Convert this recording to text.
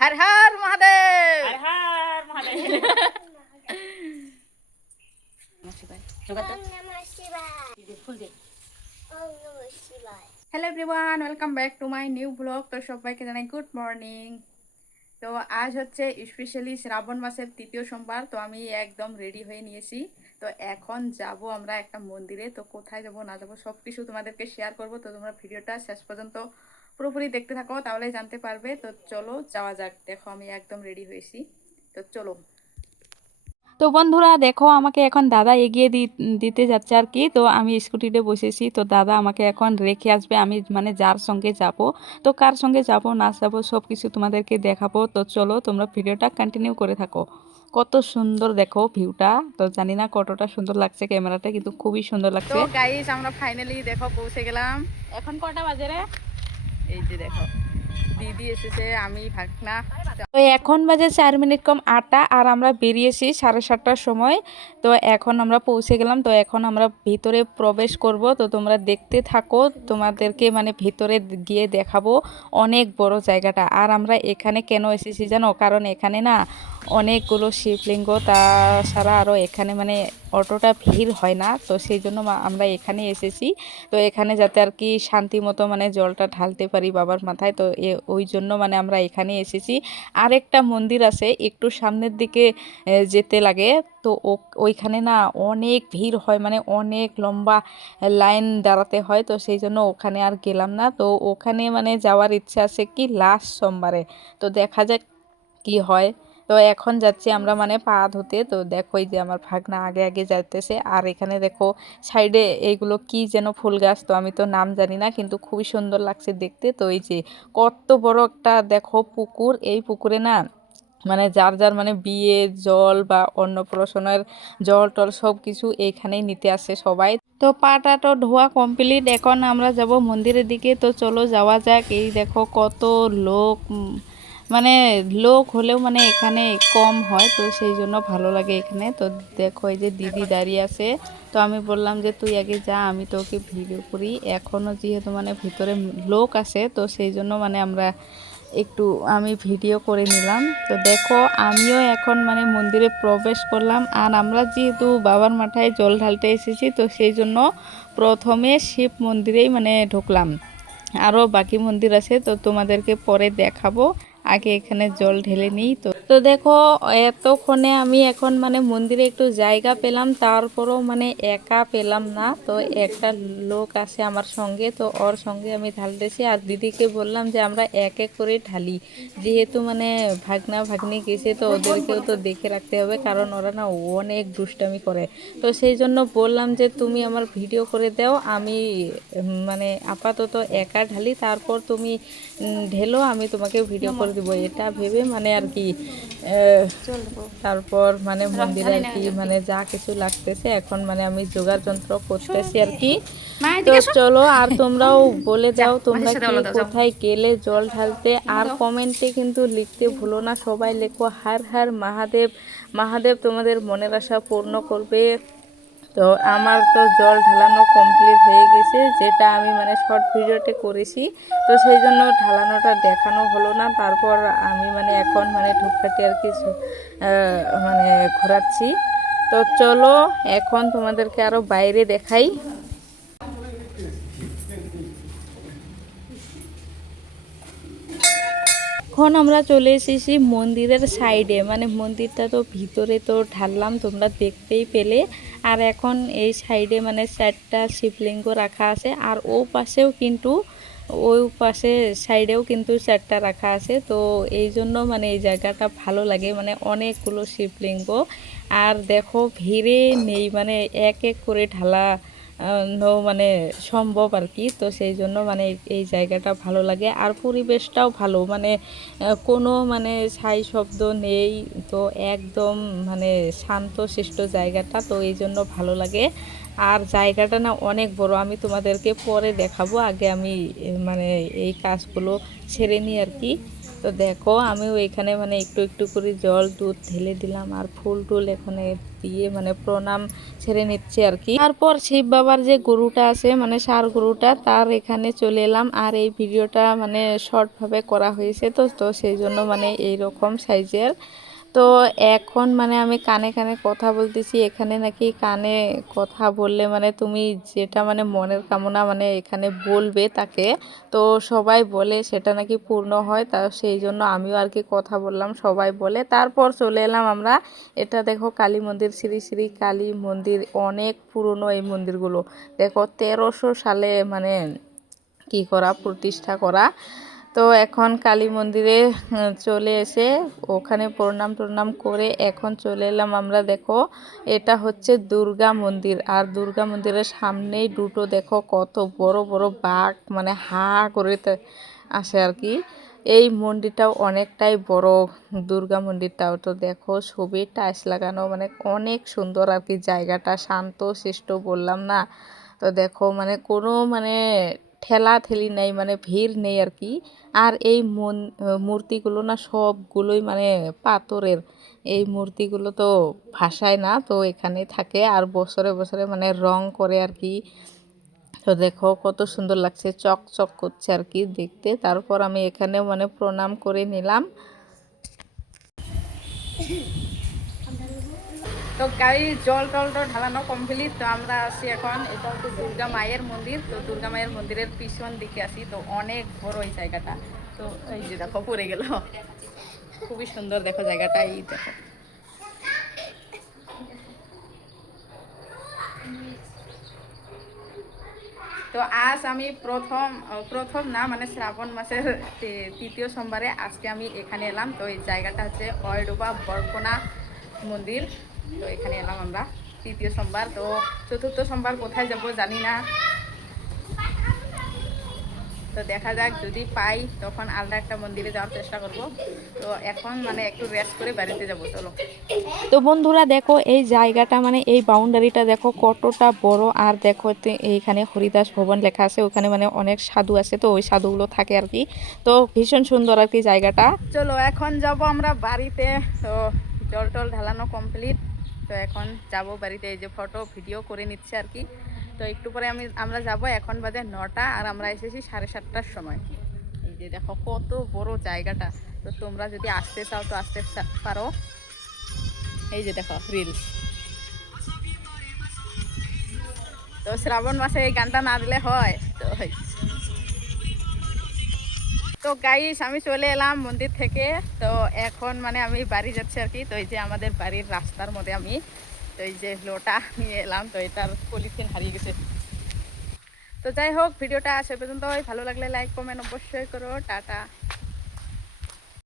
Her her Mahadev. Her her Mahadev. Hello everyone, welcome back to my new blog. তো সবাইকে জানাই good morning. তো আজ হচ্ছে স্পেশালি শ্রাবণ মাসের তৃতীয় সোমবার। তো আমি একদম রেডি হয়ে নিয়েছি। তো এখন যাব আমরা একটা মন্দিরে। তো কোথায় যাব না যাব সব কিছু তোমাদেরকে শেয়ার করব। তো তোমরা ভিডিওটা শেষ পর্যন্ত পুরোপুরি দেখতে থাকো, তাহলেই জানতে পারবে। তো চলো যাওয়া যাক। দেখো আমি একদম রেডি হয়েছি, তো চলো। তো বন্ধুরা দেখো, আমাকে এখন দাদা এগিয়ে দিতে যাচ্ছে আর কি। তো আমি স্কুটিতে বসেছি, তো দাদা আমাকে এখন রেখে আসবে। আমি মানে যার সঙ্গে যাব, তো কার সঙ্গে যাব না যাব সব কিছু তোমাদেরকে দেখাবো। তো চলো তোমরা ভিডিওটা কন্টিনিউ করে থাকো। কত সুন্দর দেখো ভিউটা। তো জানি না কতটা সুন্দর লাগছে ক্যামেরাটা, কিন্তু খুবই সুন্দর লাগছে। তো গাইস আমরা ফাইনালি দেখো পৌঁছে গেলাম। এখন কটা বাজে রে? এই যে দেখো দিদি এসেছে, আমি ভাগনা। তো এখন বাজে 4 মিনিট কম 8টা, আর আমরা বেরিয়েছি 7:30টার সময়। তো এখন আমরা পৌঁছে গেলাম। তো এখন আমরা ভিতরে প্রবেশ করব। তো তোমরা দেখতে থাকো, তোমাদেরকে মানে ভিতরে গিয়ে দেখাবো। অনেক বড় জায়গাটা। আর আমরা এখানে কেন এসেছি জানো? কারণ এখানে না অনেকগুলো শিবলিঙ্গ, তাছাড়া আরও এখানে মানে অতটা ভিড় হয় না। তো সেই জন্য আমরা এখানে এসেছি। তো এখানে যাতে আর কি শান্তি মতো মানে জলটা ঢালতে পারি বাবার মাথায়। তো ওই জন্য মানে আমরা এখানে এসেছি। আরেকটা মন্দির আছে একটু সামনের দিকে যেতে লাগে। তো ওইখানে না অনেক ভিড় হয়, মানে অনেক লম্বা লাইন দাঁড়াতে হয়। তো সেই জন্য ওখানে আর গেলাম না। তো ওখানে মানে যাওয়ার ইচ্ছা আছে কি লাস্ট সোমবারে। তো দেখা যাক কি হয়। তো এখন যাচ্ছি আমরা মানে পা ধুতে। তো দেখো এই যে আমার ভাগনা আগে আগে যাইতেছে। আর এখানে দেখো সাইডে এইগুলো কি যেন ফুল গাছ, তো আমি তো নাম জানি না, কিন্তু খুবই সুন্দর লাগছে দেখতে। তো এই যে কত বড় একটা দেখো পুকুর। এই পুকুরে না মানে যার যার মানে বিয়ে জল বা অন্নপ্রাশনের জল টল সব কিছু এইখানেই নিতে আসে সবাই। তো পাটা তো ধোয়া কমপ্লিট, এখন আমরা যাব মন্দিরের দিকে। তো চলো যাওয়া যাক। এই দেখো কত লোক, মানে লোক হলেও মানে এখানে কম হয়, তো সেই জন্য ভালো লাগে এখানে। তো দেখো এই যে দিদি দাঁড়িয়ে আছে। তো আমি বললাম যে তুই আগে যা, আমি তোকে ভিডিও করি। এখনও যেহেতু মানে ভিতরে লোক আছে, তো সেই জন্য মানে আমরা একটু আমি ভিডিও করে নিলাম। তো দেখো আমিও এখন মানে মন্দিরে প্রবেশ করলাম। আর আমরা যেহেতু বাবার মাথায় জল ঢালতে এসেছি, তো সেই জন্য প্রথমে শিব মন্দিরেই মানে ঢুকলাম। আরও বাকি মন্দির আছে, তো তোমাদেরকে পরে দেখাবো। আগে এখানে জল ঢেলে নিই। তো দেখো এতক্ষণে আমি এখন মানে মন্দিরে একটু জায়গা পেলাম, তারপরও মানে একা পেলাম না। তো একটা লোক আছে আমার সঙ্গে, তো ওর সঙ্গে আমি ঢালতেছি। আর দিদিকে বললাম যে আমরা এক এক করে ঢালি, যেহেতু মানে ভাগনা ভাগ্নি গেছে, তো ওদেরকেও তো দেখে রাখতে হবে, কারণ ওরা না অনেক দুষ্টামি করে। তো সেই জন্য বললাম যে তুমি আমার ভিডিও করে দাও, আমি মানে আপাতত একা ঢালি, তারপর তুমি ঢেলো, আমি তোমাকে ভিডিও করে দেবো, এটা ভেবে মানে আর কি। তারপর মানে মন্দিরে আর কি মানে যা কিছু লাগতেছে এখন মানে আমি জোগাড় যন্ত্র করতেছি আর কি। তো চলো, আর তোমরাও বলে দাও তোমরা কি কোথায় গেলে জল ঢালতে। আর কমেন্টে কিন্তু লিখতে ভুলো না, সবাই লেখো হর হর মহাদেব। মহাদেব তোমাদের মনের আশা পূর্ণ করবে। তো আমার তো জল ঢালানো কমপ্লিট হয়ে গেছে, যেটা আমি মানে শর্ট ভিডিওতে করেছি। তো সেই জন্য ঢালানোটা দেখানো হলো না। তারপর আমি মানে এখন মানে ধূপকাঠি আর কিছু মানে ঘোরাচ্ছি। তো চলো এখন তোমাদেরকে আরও বাইরে দেখাই। এখন আমরা চলে এসেছি মন্দিরের সাইডে, মানে মন্দিরটা তো ভিতরে তো ঢাললাম তোমরা দেখতেই পেলে। আর এখন এই সাইডে মানে 4টা শিবলিঙ্গ রাখা আছে। আর ও পাশেও কিন্তু ওই পাশে সাইডেও কিন্তু 4টা রাখা আছে। তো এই জন্য মানে এই জায়গাটা ভালো লাগে, মানে অনেকগুলো শিবলিঙ্গ। আর দেখো ভিড়ে নেই, মানে এক এক করে ঢালা মানে সম্ভব আর কি। তো সেই জন্য মানে এই জায়গাটা ভালো লাগে। আর পরিবেশটাও ভালো, মানে কোনো মানে ছাই শব্দ নেই। তো একদম মানে শান্তশিষ্ট জায়গাটা, তো এই জন্য ভালো লাগে। আর জায়গাটা না অনেক বড়, আমি তোমাদেরকে পরে দেখাবো। আগে আমি মানে এই কাজগুলো ছেড়ে নিই আর কি। তো দেখো আমিও এখানে মানে একটু একটু করে জল দুধ ঢেলে দিলাম আর ফুল টুল এখানে দিয়ে মানে প্রণাম ছেড়ে নিচ্ছে আর কি। তারপর শিব বাবার যে গরুটা আছে মানে ষাঁড় গরুটা তার এখানে চলে এলাম। আর এই ভিডিওটা মানে শর্টভাবে করা হয়েছে তো তো সেই জন্য মানে এইরকম সাইজের। তো এখন মানে আমি কানে কানে কথা বলতেছি, এখানে নাকি কানে কথা বললে মানে তুমি যেটা মানে মনের কামনা মানে এখানে বলবে তাকে, তো সবাই বলে সেটা নাকি পূর্ণ হয়। তা সেই জন্য আমিও আর কি কথা বললাম, সবাই বলে। তারপর চলে এলাম আমরা, এটা দেখো কালী মন্দির, শ্রী শ্রী কালী মন্দির, অনেক পুরনো এই মন্দিরগুলো। দেখো 1300 সালে মানে কি করা প্রতিষ্ঠা করা। তো এখন কালী মন্দিরে চলে এসে ওখানে প্রণাম টনাম করে এখন চলে এলাম আমরা। দেখো এটা হচ্ছে দুর্গা মন্দির, আর দুর্গা মন্দিরের সামনেই দুটো দেখো কত বড় বড় বাঘ মানে হা করে আসে আর কি। এই মন্দিরটাও অনেকটাই বড়, দুর্গা মন্দিরটাও। তো দেখো ছবি টাইলস লাগানো মানে অনেক সুন্দর আর কি, জায়গাটা শান্ত শিষ্ট বললাম না। তো দেখো মানে কোনো মানে ঠেলা ঠেলি নেই, মানে ভিড় নেই আর কি। আর এই মূর্তিগুলো না সবগুলোই মানে পাথরের। এই মূর্তিগুলো তো ভাসায় না, তো এখানে থাকে আর বছরে বছরে মানে রং করে আর কি। তো দেখো কত সুন্দর লাগছে, চক চক করছে আর কি দেখতে। তারপর আমি এখানে মানে প্রণাম করে নিলাম। তো গাড়ির জল টল তো ঢালানো কমপ্লিট। তো আমরা আসি এখন, এটা হচ্ছে দুর্গা মায়ের মন্দির। তো দুর্গা মায়ের মন্দিরের পিছন দিকে আসি, তো অনেক বড় এই জায়গাটা। তো এই যে দেখো পড়ে গেল, খুবই সুন্দর দেখো জায়গাটা, এই দেখো। তো আজ আমি প্রথম না মানে শ্রাবণ মাসের তৃতীয় সোমবারে আজকে আমি এখানে এলাম। তো এই জায়গাটা হচ্ছে অয়ডোবা বরকোনা মন্দির। তো এখানে এলাম আমরা তৃতীয় সোমবার। তো চতুর্থ সোমবার কোথায় যাব জানি না, তো দেখা যাক, যদি পাই তখন আলাদা একটা মন্দিরে যাওয়ার চেষ্টা করব। তো এখন মানে একটু রেস্ট করে বাড়িতে যাব, চলো। তো বন্ধুরা দেখো এই জায়গাটা মানে এই বাউন্ডারিটা দেখো কতটা বড়। আর দেখো এইখানে হরিদাস ভবন লেখা আছে, ওখানে মানে অনেক সাধু আছে, তো ওই সাধুগুলো থাকে আর কি। তো ভীষণ সুন্দর আর কি জায়গাটা। চলো এখন যাব আমরা বাড়িতে। তো জল টল ঢালানো কমপ্লিট, তো এখন যাব বাড়িতে। এই যে ফটো ভিডিও করে নিচ্ছে আর কি। তো একটু পরে আমরা যাব, এখন বাজে 9টা আর আমরা এসেছি 7:30টার সময়। এই যে দেখো কত বড় জায়গাটা। তো তোমরা যদি আসতে চাও তো আসতে পারো। এই যে দেখো রিলস। তো শ্রাবণ মাসে এই গানটা না দিলে হয়? তো গাইস আমি চলে এলাম মন্দির থেকে। তো এখন মানে আমি বাড়ি যাচ্ছি আর কি। তো এই যে আমাদের বাড়ির রাস্তার মধ্যে আমি তো এই যে লোটা নিয়ে এলাম, তো এটার পলিথিন হারিয়ে গেছে। তো যাই হোক, ভিডিওটা সে পর্যন্ত ভালো লাগলে লাইক কমেন্ট অবশ্যই করো। টাটা।